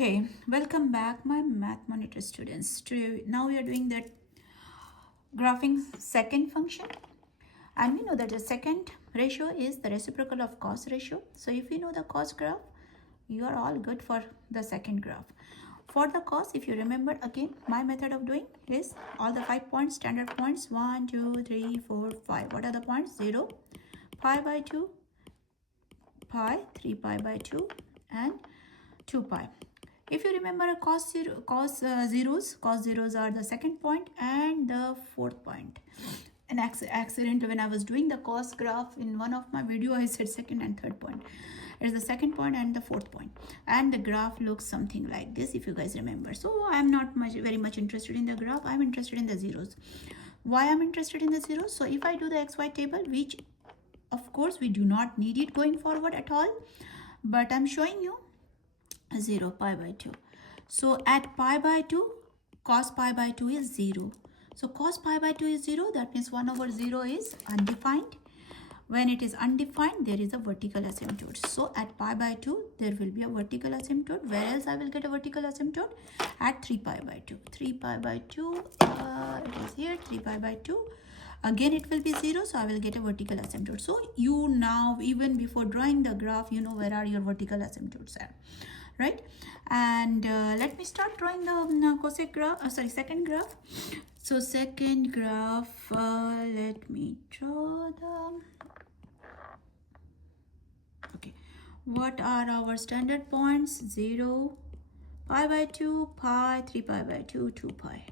Okay, welcome back my math monitor students. Today, now we are doing the graphing secant function, and we know that the secant ratio is the reciprocal of cos ratio. So if you know the cos graph, you are all good for the secant graph. For the cos, if you remember, again my method of doing is all the 5 points, standard points, 1 2 3 4 5. What are the points? 0, pi by 2, pi, 3 pi by 2, and 2 pi. If you remember cos zeros are the second point and the fourth point. An accident when I was doing the cos graph in one of my video, I said second and third point. It's the second point and the fourth point, and the graph looks something like this, if you guys remember. So I'm not very much interested in the graph. I'm interested in the zeros. Why I'm interested in the zeros? So if I do the xy table, which of course we do not need it going forward at all, but I'm showing you 0, pi by 2. So at pi by 2, cos pi by 2 is 0. So cos pi by 2 is 0. That means 1 over 0 is undefined. When it is undefined, there is a vertical asymptote. So at pi by 2, there will be a vertical asymptote. Where else I will get a vertical asymptote? At 3 pi by 2. 3 pi by 2, it is here, 3 pi by 2. Again, it will be 0, so I will get a vertical asymptote. So you now, even before drawing the graph, you know where are your vertical asymptotes at. Right, and let me start drawing the cosec graph. Second graph. So second graph, let me draw the. Okay, what are our standard points? 0, pi by 2, pi, 3 pi by 2, 2 pi.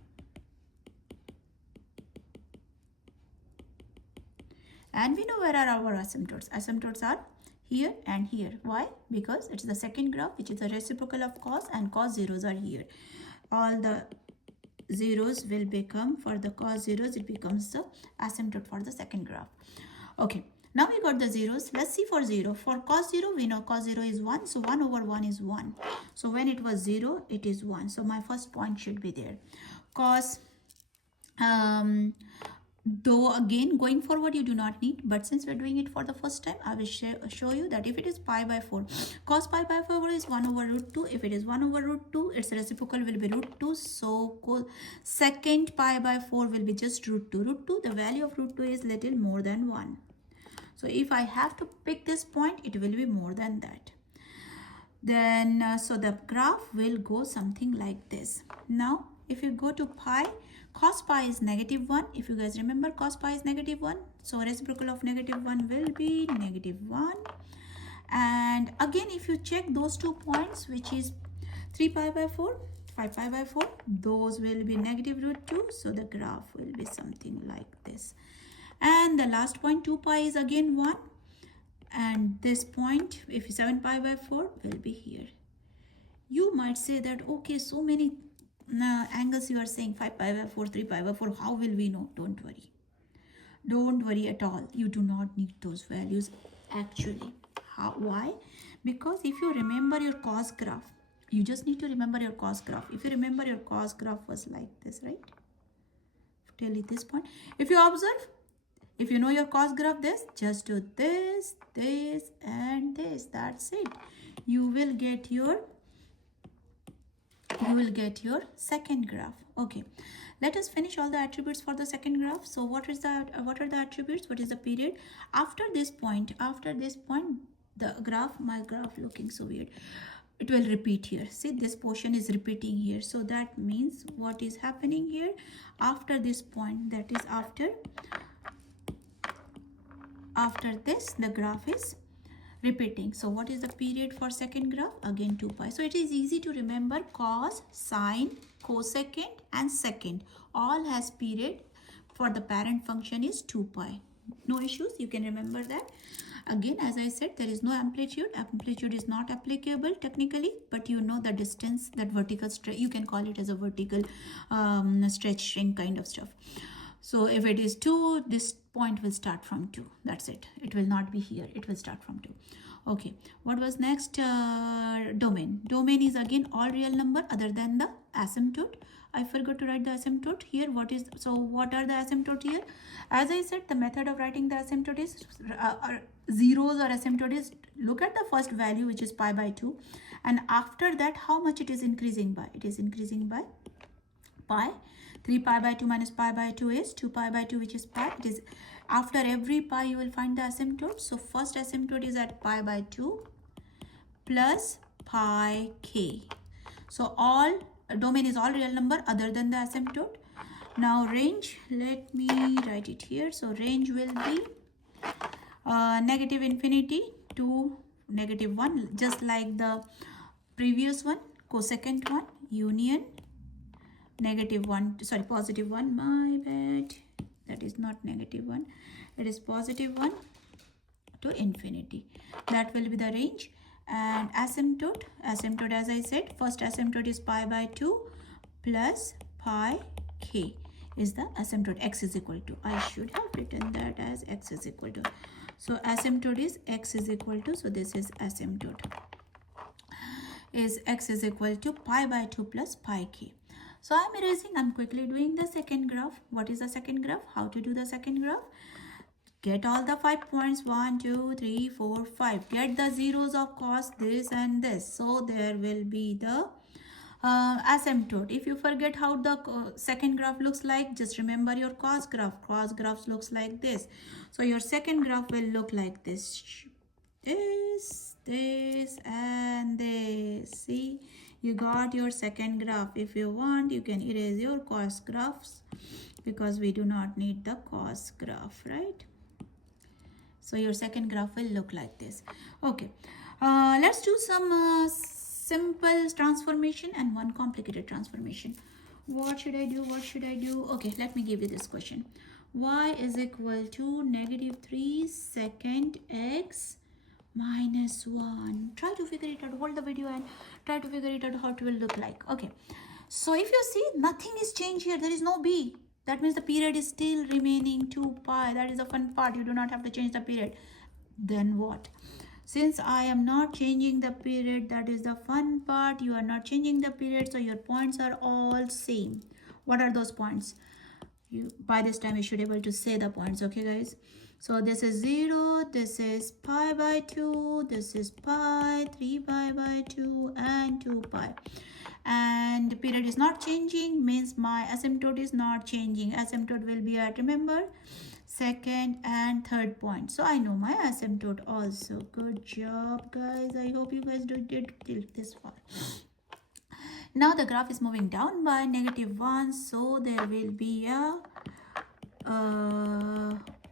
And we know where are our asymptotes. Asymptotes are here and here. Why? Because it's the second graph, which is the reciprocal of cos, and cos zeros are here. All the zeros will become, for the cos zeros, it becomes the asymptote for the second graph. Okay, now we got the zeros. Let's see for 0. For cos 0, we know cos 0 is 1. So 1 over 1 is 1. So when it was 0, it is 1. So my first point should be there. Cos, though again going forward you do not need, but since we're doing it for the first time, I will show you that if it is pi by 4, cos pi by 4 is 1 over root 2. If it is 1 over root 2, its reciprocal will be root 2. So second pi by 4 will be just root 2. Root 2, the value of root 2 is little more than 1. So if I have to pick this point, it will be more than that. Then so the graph will go something like this. Now if you go to pi, cos pi is -1. If you guys remember, cos pi is -1. So reciprocal of -1 will be -1. And again, if you check those 2 points, which is 3 pi by 4, 5 pi by 4, those will be negative root 2. So the graph will be something like this. And the last point, 2 pi is again 1. And this point, if 7 pi by 4, will be here. You might say that, okay, so many angles you are saying, 5 pi by 4, 3 pi by 4, how will we know? Don't worry. Don't worry at all. You do not need those values actually. Why? Because if you remember your cos graph, you just need to remember your cos graph. If you remember, your cos graph was like this, right? Till this point. If you observe, if you know your cos graph, this, just do this, this, and this. That's it. You will get your second graph. Okay, let us finish all the attributes for the second graph. So what are the attributes? What is the period? After this point, the graph, my graph looking so weird, it will repeat here. See, this portion is repeating here. So that means what is happening here after this point, that is after this, the graph is repeating. So what is the period for second graph? Again 2 pi. So it is easy to remember. Cos, sine, cosecant, and secant all has period. For the parent function is 2 pi. No issues, you can remember that. Again, as I said, there is no amplitude. Amplitude is not applicable technically, but you know the distance, that vertical stretch, you can call it as a vertical stretch shrink kind of stuff. So if it is 2, this point will start from 2. That's it. It will not be here. It will start from 2. Okay. What was next? Domain. Domain is again all real number other than the asymptote. I forgot to write the asymptote here. What are the asymptote here? As I said, the method of writing the asymptote is zeros or asymptote is look at the first value, which is pi by 2, and after that how much it is increasing by. It is increasing by pi. 3 pi by 2 minus pi by 2 is 2 pi by 2, which is pi. It is after every pi you will find the asymptote. So first asymptote is at pi by 2 plus pi k. So all domain is all real number other than the asymptote. Now range, let me write it here. So range will be negative infinity to negative 1, just like the previous one, cosecant one, union negative 1, sorry, positive 1, my bad, that is not negative 1, it is positive 1 to infinity. That will be the range. And asymptote as I said, first asymptote is pi by 2 plus pi k is the asymptote. X is equal to, I should have written that as x is equal to. So asymptote is x is equal to, so this is asymptote is x is equal to pi by 2 plus pi k. So I'm erasing, I'm quickly doing the second graph. What is the second graph? How to do the second graph? Get all the 5 points, 1, 2, 3, 4, 5. Get the zeros of cos this and this. So there will be the asymptote. If you forget how the second graph looks like, just remember your cos graph. Cos graph looks like this. So your second graph will look like this. This and this. See, you got your second graph. If you want, you can erase your cos graphs because we do not need the cos graph, right? So your second graph will look like this. Okay, let's do some simple transformation and one complicated transformation. What should I do? Okay, let me give you this question. Y is equal to negative 3 secant x minus 1. Try to figure it out. Hold the video and try to figure it out how it will look like. Okay, so if you see, nothing is changed here. There is no b. That means the period is still remaining 2 pi. That is the fun part. You do not have to change the period. Then what? Since I am not changing the period, that is the fun part. You are not changing the period, so your points are all same. What are those points? By this time you should be able to say the points. Okay, guys? So this is 0, this is pi by 2, this is pi, 3 pi by 2, and 2 pi. And period is not changing, means my asymptote is not changing. Asymptote will be at, remember, second and third point. So I know my asymptote also. Good job, guys. I hope you guys did till this far. Now the graph is moving down by negative 1, so there will be a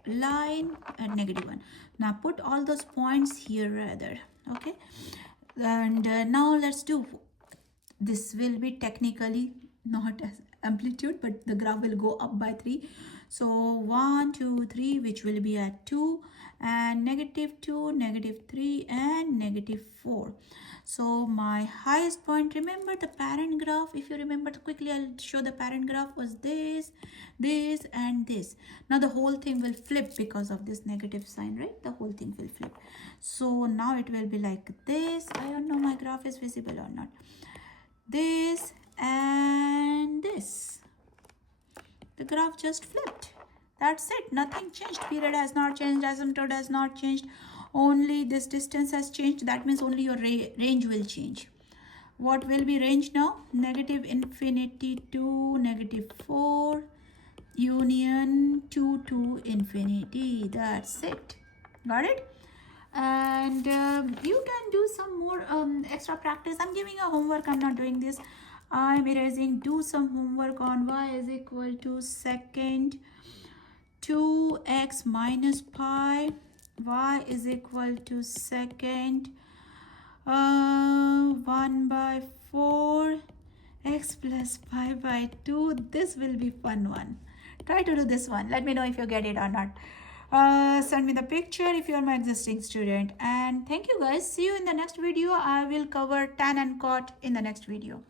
line at negative 1. Now put all those points here rather. Okay, and now let's do, this will be technically not as amplitude, but the graph will go up by 3. So 1, 2, 3, which will be at 2, and negative 2, negative 3, and negative 4. So my highest point, remember the parent graph. If you remember quickly, I'll show the parent graph was this, this, and this. Now the whole thing will flip because of this negative sign, right? The whole thing will flip. So now it will be like this. I don't know my graph is visible or not. This and this. The graph just flipped. That's it. Nothing changed. Period has not changed. Asymptote has not changed. Only this distance has changed. That means only your range will change. What will be range now? Negative infinity to negative 4 union 2 to infinity. That's it. Got it? And you can do some more extra practice. I'm giving a homework. I'm not doing this. I'm erasing. Do some homework on y is equal to secant 2x minus pi. Y is equal to secant 1 by 4 x plus pi by 2. This will be fun one. Try to do this one. Let me know if you get it or not. Send me the picture if you are my existing student. And thank you guys. See you in the next video. I will cover tan and cot in the next video.